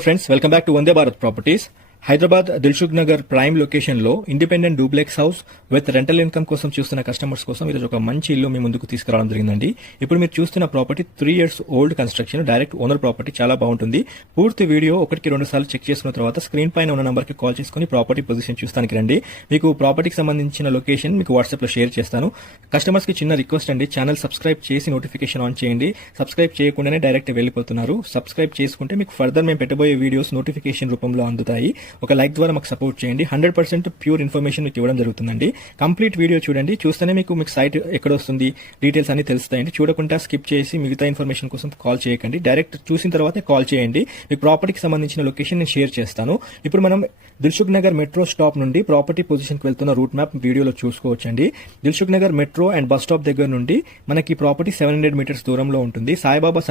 Friends welcome back to Vande Bharat properties. Hyderabad Dilsukhnagar prime location లో independent duplex house with rental income కోసం చూస్తున్న customers కోసం ఈరోజు ఒక మంచి ఇల్లు మీ ముందుకు తీసుకురావడం జరిగిందండి. ఇప్పుడు మీరు చూస్తున్న property 3 years old construction, direct owner property, చాలా బాగుంటుంది. పూర్తి వీడియో 1-2 సార్లు చెక్ చేసుకున్న తర్వాత స్క్రీన్ పైన ఉన్న నంబర్ కి కాల్ చేసుకుని ప్రాపర్టీ పొజిషన్ చూస్తానికి రండి. మీకు ప్రాపర్టీకి సంబంధించిన లొకేషన్ మీకు వాట్సాప్ లో షేర్ చేస్తాను. కస్టమర్స్ కి చిన్న రిక్వెస్ట్ అండి, ఛానల్ సబ్స్క్రైబ్ చేసి నోటిఫికేషన్ ఆన్ చేయండి. సబ్స్క్రైబ్ చేయకుండానే డైరెక్ట్ వెళ్ళిపోతున్నారు. సబ్స్క్రైబ్ చేసుకుంటే మీకు ఫర్దర్ మేము పెట్టబోయే వీడియోస్ నోటిఫికేషన్ రూపంలో అందుతాయి. ఒక లైక్ ద్వారా మాకు సపోర్ట్ చేయండి. 100% ప్యూర్ ఇన్ఫర్మేషన్ మీకు ఇవ్వడం జరుగుతుందండి. కంప్లీట్ వీడియో చూడండి, చూస్తేనే మీకు సైట్ ఎక్కడ వస్తుంది, డీటెయిల్స్ అన్ని తెలుస్తాయండి. చూడకుండా స్కిప్ చేసి మిగతా ఇన్ఫర్మేషన్ కోసం కాల్ చేయకండి. డైరెక్ట్ చూసిన తర్వాతే కాల్ చేయండి. మీకు ప్రాపర్టీకి సంబంధించిన లొకేషన్ నేను షేర్ చేస్తాను. ఇప్పుడు మనం దిల్సుఖ్ నగర్ మెట్రో స్టాప్ నుండి ప్రాపర్టీ పొజిషన్ కి వెళ్తున్న రూట్ మ్యాప్ వీడియోలో చూసుకోవచ్చండి. Dilsukh Nagar metro and bus stop దగ్గర నుండి మనకి ప్రాపర్టీ 700 meters దూరంలో ఉంటుంది. సాయిబాబా